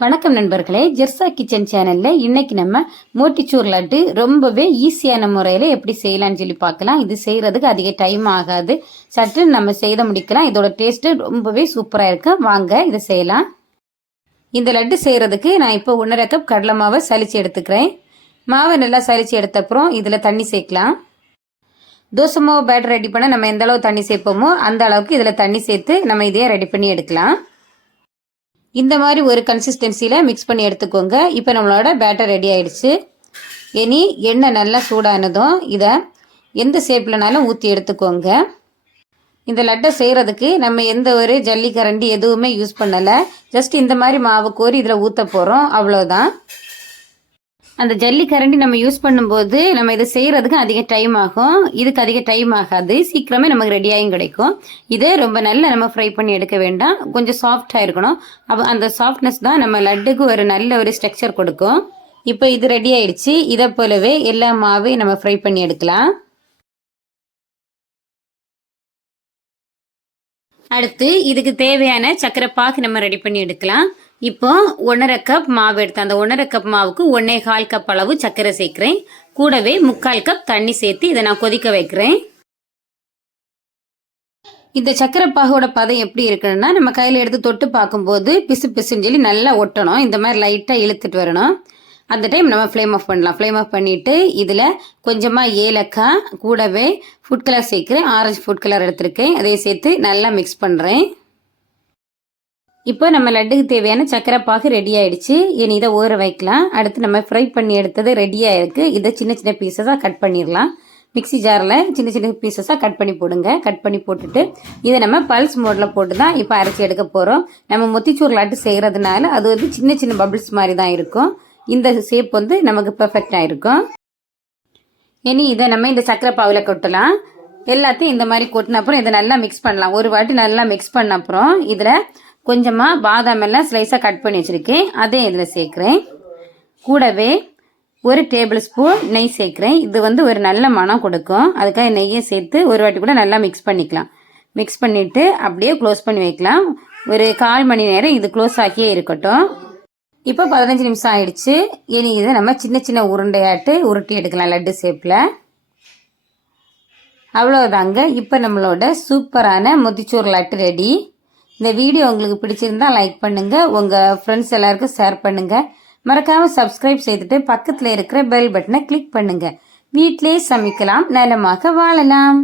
வணக்கம் நண்பர்களே, ஜெர்சா கிச்சன் சேனல்ல இன்னைக்கு நம்ம மோட்டிச்சூர் லட்டு ரொம்பவே ஈஸியான முறையில எப்படி செய்யலாம்னு சொல்லி பார்க்கலாம். இது செய்யறதுக்கு அதிக டைம் ஆகாது, சற்று நம்ம செய்து முடிக்கலாம். இதோட டேஸ்ட் ரொம்பவே சூப்பரா இருக்கு. வாங்க இதை செய்யலாம். இந்த லட்டு செய்யறதுக்கு நான் இப்போ 1.5 கப் கடலை மாவை சலிச்சு எடுத்துக்கிறேன். மாவை நல்லா சலிச்சு எடுத்த அப்புறம் இதுல தண்ணி சேர்க்கலாம். தோசை மாவு பேட்டர் ரெடி பண்ண நம்ம எந்த அளவு தண்ணி சேர்ப்போமோ அந்த அளவுக்கு இதுல தண்ணி சேர்த்து நம்ம இதையே ரெடி பண்ணி எடுக்கலாம். இந்த மாதிரி ஒரு கன்சிஸ்டன்சியில் மிக்ஸ் பண்ணி எடுத்துக்கோங்க. இப்போ நம்மளோட பேட்டர் ரெடி ஆயிடுச்சு. இனி எண்ணெய் நல்லா சூடானதும் இதை எந்த ஷேப்லனாலும் ஊற்றி எடுத்துக்கோங்க. இந்த லட்டை செய்கிறதுக்கு நம்ம எந்த ஒரு ஜல்லிக்கரண்டி எதுவுமே யூஸ் பண்ணலை. ஜஸ்ட் இந்த மாதிரி மாவு கோரி இதில் ஊற்ற போகிறோம், அவ்வளோதான். அந்த ஜல்லிக்கரண்டி நம்ம யூஸ் பண்ணும்போது நம்ம இதை செய்யறதுக்கு அதிக டைம் ஆகும். இதுக்கு அதிக டைம் ஆகாது, சீக்கிரமே நமக்கு ரெடியாகும் கிடைக்கும். இதே ரொம்ப நல்லா நம்ம ஃப்ரை பண்ணி எடுக்க வேண்டாம், கொஞ்சம் சாஃப்டாக இருக்கணும். அப்போ அந்த சாஃப்ட்னஸ் தான் நம்ம லட்டுக்கு ஒரு நல்ல ஒரு ஸ்ட்ரக்சர் கொடுக்கும். இப்போ இது ரெடி ஆயிடுச்சு. இதை போலவே எல்லா மாவையும் நம்ம ஃப்ரை பண்ணி எடுக்கலாம். அடுத்து இதுக்கு தேவையான சக்கரை பாகு நம்ம ரெடி பண்ணி எடுக்கலாம். இப்போ 1.5 கப் மாவு எடுத்தேன். அந்த 1.5 கப் மாவுக்கு 1.25 கப் அளவு சர்க்கரை சேர்க்கிறேன். கூடவே 3/4 கப் தண்ணி சேர்த்து இதை நான் கொதிக்க வைக்கிறேன். இந்த சக்கரை பாகோட பதம் எப்படி இருக்குன்னா, நம்ம கையில எடுத்து தொட்டு பார்க்கும்போது பிசு பிசுன்னு சொல்லி நல்லா ஒட்டணும். இந்த மாதிரி லைட்டா இழுத்துட்டு வரணும். அந்த டைம் நம்ம ஃப்ளேம் ஆஃப் பண்ணலாம். ஃப்ளேம் ஆஃப் பண்ணிட்டு இதுல கொஞ்சமா ஏலக்காய், கூடவே ஃபுட் கலர் சேர்க்கிறேன். ஆரஞ்சு ஃபுட் கலர் எடுத்திருக்கேன், அதை சேர்த்து நல்லா மிக்ஸ் பண்றேன். இப்போ நம்ம லட்டுக்கு தேவையான சக்கரை பாகு ரெடி ஆயிடுச்சு. இனி இதை ஊற வைக்கலாம். அடுத்து நம்ம ஃப்ரை பண்ணி எடுத்தது ரெடியாக இருக்கு. இதை சின்ன சின்ன பீசஸாக கட் பண்ணிடலாம். மிக்சி ஜாரில் சின்ன சின்ன பீசஸாக கட் பண்ணி போடுங்க. கட் பண்ணி போட்டுட்டு இதை நம்ம பல்ஸ் மோடில் போட்டு தான் இப்போ அரைச்சி எடுக்க போகிறோம். நம்ம மொத்திச்சூர் லட்டு செய்கிறதுனால அது வந்து சின்ன சின்ன பபிள்ஸ் மாதிரி தான் இருக்கும். இந்த ஷேப் வந்து நமக்கு பெர்ஃபெக்டாக இருக்கும். இனி இதை நம்ம இந்த சக்கரை பாவில் கொட்டலாம். எல்லாத்தையும் இந்த மாதிரி கொட்டின அப்புறம் இதை நல்லா மிக்ஸ் பண்ணலாம். ஒரு வாட்டி நல்லா மிக்ஸ் பண்ண அப்புறம் இதில் கொஞ்சமாக பாதாம் எல்லாம் ஸ்லைஸாக கட் பண்ணி வச்சுருக்கேன், அதே இதில் சேர்க்குறேன். கூடவே 1 டேபிள் ஸ்பூன் நெய் சேர்க்குறேன். இது வந்து ஒரு நல்ல மனம் கொடுக்கும். அதுக்காக நெய்யை சேர்த்து ஒரு வாட்டி கூட நல்லா மிக்ஸ் பண்ணிக்கலாம். மிக்ஸ் பண்ணிவிட்டு அப்படியே க்ளோஸ் பண்ணி வைக்கலாம். ஒரு 1/4 மணி நேரம் இது க்ளோஸ் ஆக்கியே இருக்கட்டும். இப்போ 15 நிமிஷம் ஆயிடுச்சு. இனி இதை நம்ம சின்ன சின்ன உருண்டையாட்டு உருட்டி எடுக்கலாம் லட்டு ஷேப்பில். அவ்வளோதாங்க. இப்போ நம்மளோட சூப்பரான மொத்திச்சூர் லட்டு ரெடி. இந்த வீடியோ உங்களுக்கு பிடிச்சிருந்தா லைக் பண்ணுங்க, உங்க ஃப்ரெண்ட்ஸ் எல்லாருக்கும் ஷேர் பண்ணுங்க. மறக்காம சப்ஸ்கிரைப் செய்துட்டு பக்கத்துல இருக்கிற பெல் பட்டனை கிளிக் பண்ணுங்க. வீட்டிலே சமைக்கலாம், நலமாக வாழலாம்.